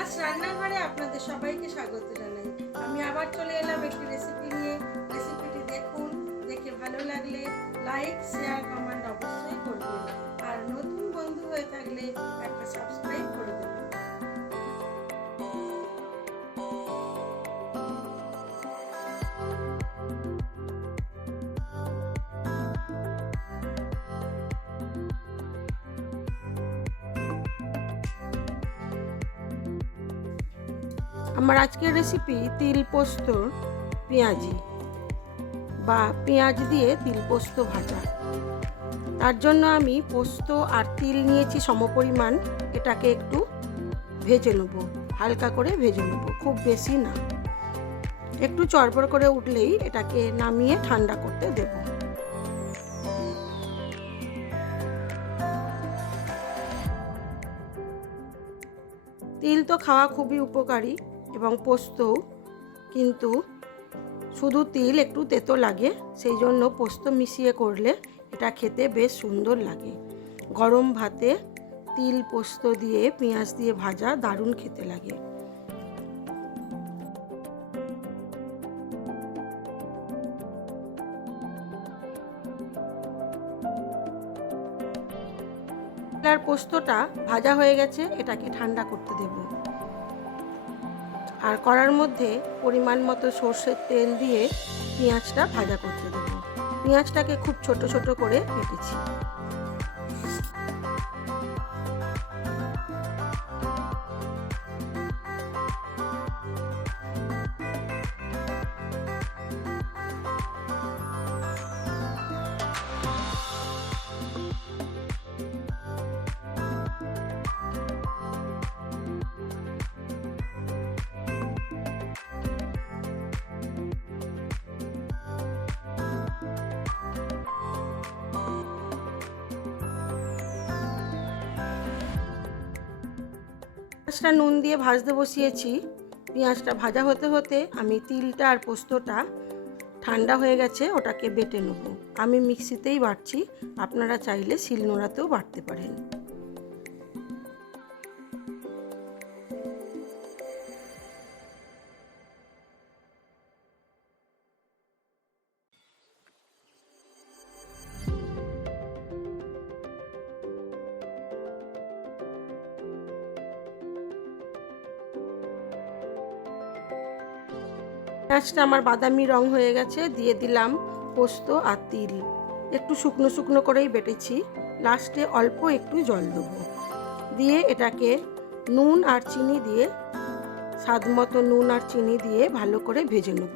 রান্নাঘরে আপনাদের সবাইকে স্বাগত জানাই। আমি আবার চলে এলাম একটি রেসিপি নিয়ে। রেসিপিটি দেখুন, দেখে ভালো লাগলে লাইক শেয়ার কমেন্ট আমার আজকের রেসিপি তিল পোস্তর পেঁয়াজি বা পেঁয়াজ দিয়ে তিল পোস্ত ভাজা। তার জন্য আমি পোস্ত আর তিল নিয়েছি সমপরিমাণ। এটাকে একটু ভেজে নেব, হালকা করে ভেজে নেব, খুব বেশি না। একটু চড়বড় করে উঠলেই এটাকে নামিয়ে ঠান্ডা করতে দেব। তিল তো খাওয়া খুবই উপকারী। এবং পোস্তও কিন্তু শুধু তিল, একটু তেতো লাগে। সেই জন্য পোস্ত মিশিয়ে করলে এটা খেতে বেশ সুন্দর লাগে। গরম ভাতে তিল, পোস্ত দিয়ে, পেঁয়াজ দিয়ে ভাজা দারুণ খেতে লাগে। পোস্তটা ভাজা হয়ে গেছে, এটাকে ঠান্ডা করতে দেব। আর কড়ার মধ্যে পরিমাণ মতো সর্ষের তেল দিয়ে পেঁয়াজটা ভাজা করতে দেব। পেঁয়াজটাকে খুব ছোট ছোট করে কেটেছি। পেঁয়াজটা নুন দিয়ে ভাজতে বসিয়েছি। পেঁয়াজটা ভাজা হতে হতে আমি তিলটা আর পোস্তটা ঠান্ডা হয়ে গেছে, ওটাকে বেটে নেব। আমি মিক্সিতেই বাটছি, আপনারা চাইলে শিলনোড়াতেও বাটতে পারেন। পেঁয়াজটা আমার বাদামি রং হয়ে গেছে, দিয়ে দিলাম পোস্ত আর তিল। একটু শুকনো শুকনো করেই বেটেছি। লাস্টে অল্প একটু জল দেবো। দিয়ে এটাকে নুন আর চিনি দিয়ে স্বাদ মতো নুন আর চিনি দিয়ে ভালো করে ভেজে নেব।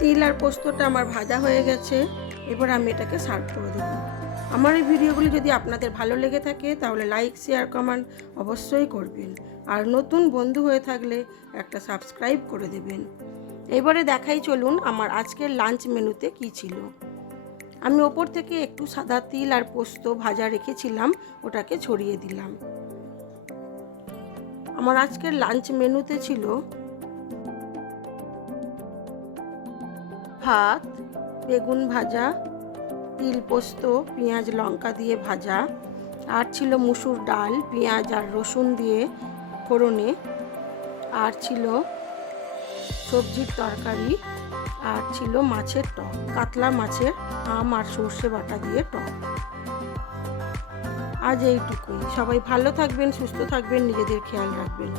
তিল আর পোস্তটা আমার ভাজা হয়ে গেছে, এবার আমি এটাকে সার্ভ করে দেবো। আমার এই ভিডিওগুলি যদি আপনাদের ভালো লেগে থাকে, তাহলে লাইক শেয়ার কমেন্ট অবশ্যই করবেন। আর নতুন বন্ধু হয়ে থাকলে একটা সাবস্ক্রাইব করে দেবেন। এবারে দেখাই চলুন আমার আজকের লাঞ্চ মেনুতে কি ছিল। আমি ওপর থেকে একটু সাদা তিল আর পোস্ত ভাজা রেখেছিলাম, ওটাকে ছড়িয়ে দিলাম। আমার আজকের লাঞ্চ মেনুতে ছিল ভাত, বেগুন ভাজা, তিল পোস্ত, পেঁয়াজ লঙ্কা দিয়ে ভাজা, আর ছিল মুসুর ডাল, পেঁয়াজ আর রসুন দিয়ে ফোড়নে, আর ছিল সবজির তরকারি, আর ছিল মাছের টক, কাতলা মাছের আম আর সর্ষে বাটা দিয়ে টক। আজ এইটুকুই। সবাই ভালো থাকবেন, সুস্থ থাকবেন, নিজেদের খেয়াল রাখবেন।